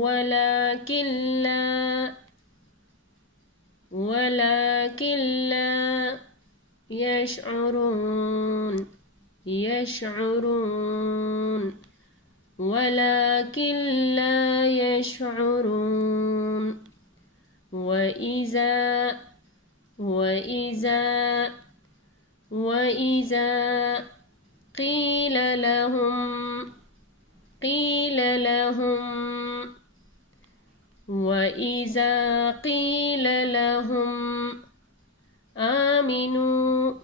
ولكن لا يشعرون ولكن لا يشعرون وإذا قيل لهم آمنوا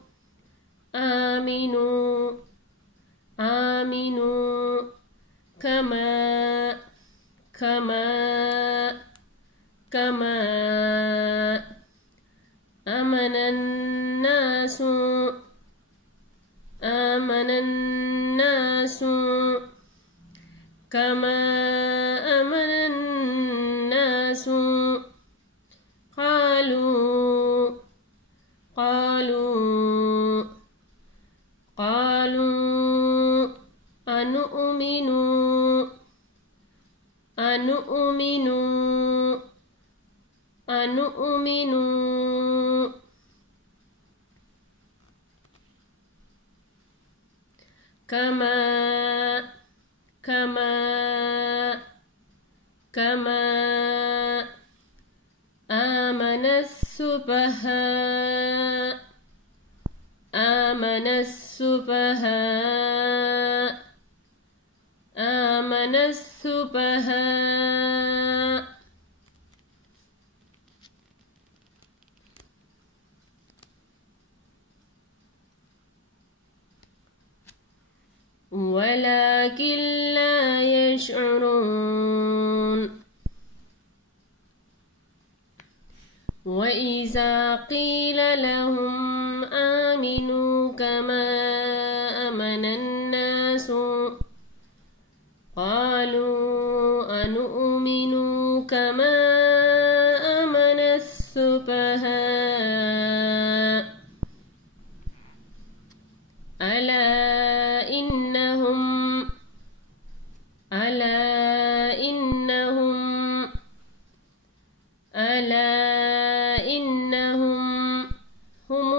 كما آمن الناس قالوا أنؤمن كما آمن السفهاء ولكن لا يشعرون وإذا قيل لهم آمنوا كما آمن الناس قالوا أنؤمن كما آمن السفهاء ألا إنهم هم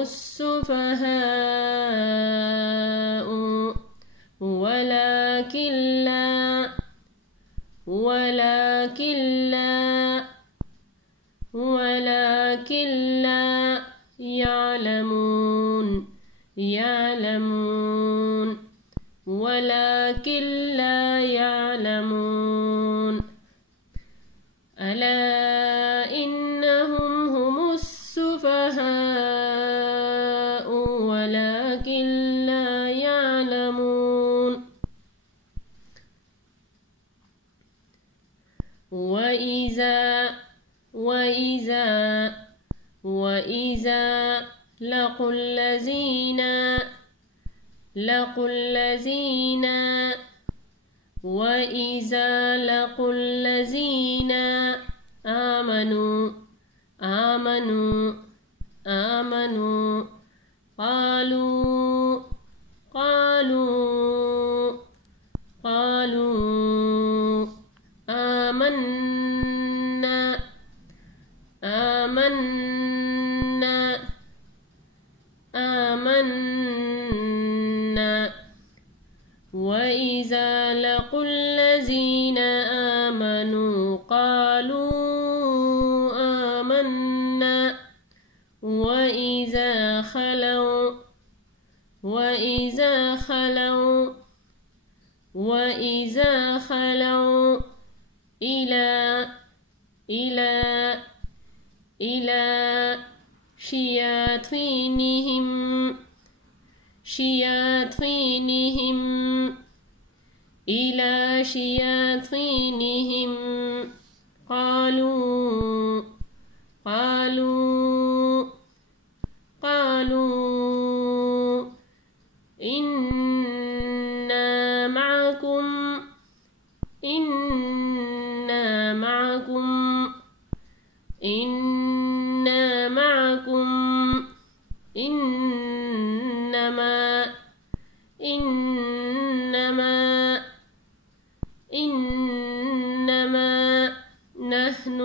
السفهاء ولكن لا يعلمون ألا إنهم هم السفهاء ولكن لا يعلمون وإذا لقوا الذين آمنوا قالوا آمنا وإذا لقوا الذين آمنوا قالوا آمنا وإذا خلوا إلى شياطينهم قالوا إنا معكم معكم إنما نحن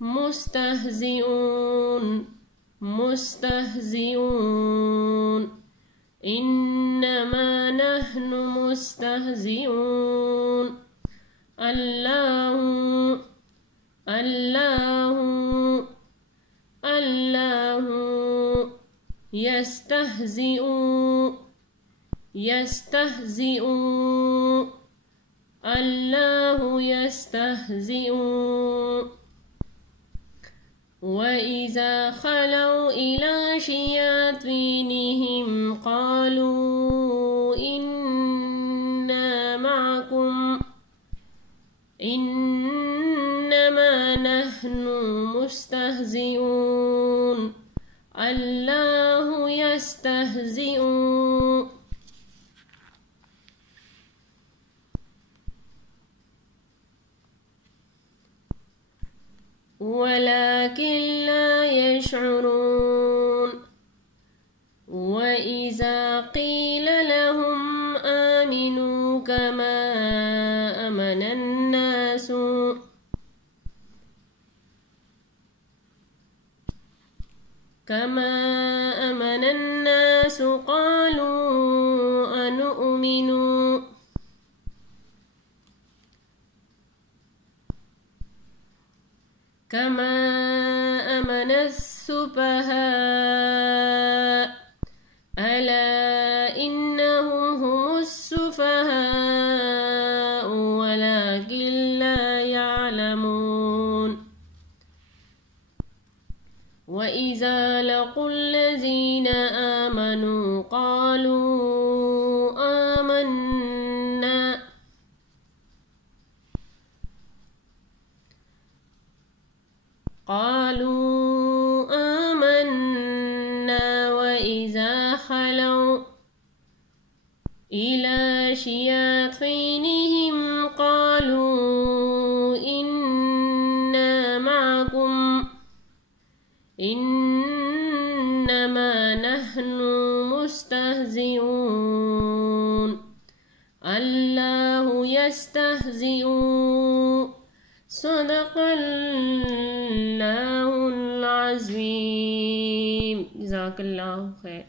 مستهزئون الله يستهزئ وإذا خلوا إلى شياطينهم قالوا إنا معكم إنما نحن مستهزئون الله يستهزئ ولكن لا يشعرون وإذا قيل لهم آمنوا كما آمن الناس قالوا أنؤمن كما آمن السفهاء ألا إنهم هم السفهاء ولكن لا يعلمون وإذا لقوا الذين آمنوا قالوا آمنا وإذا خلوا إلى شياطينهم قالوا إنا معكم إنما نحن مستهزئون الله يستهزئ صدق الله العظيم جزاك الله خير.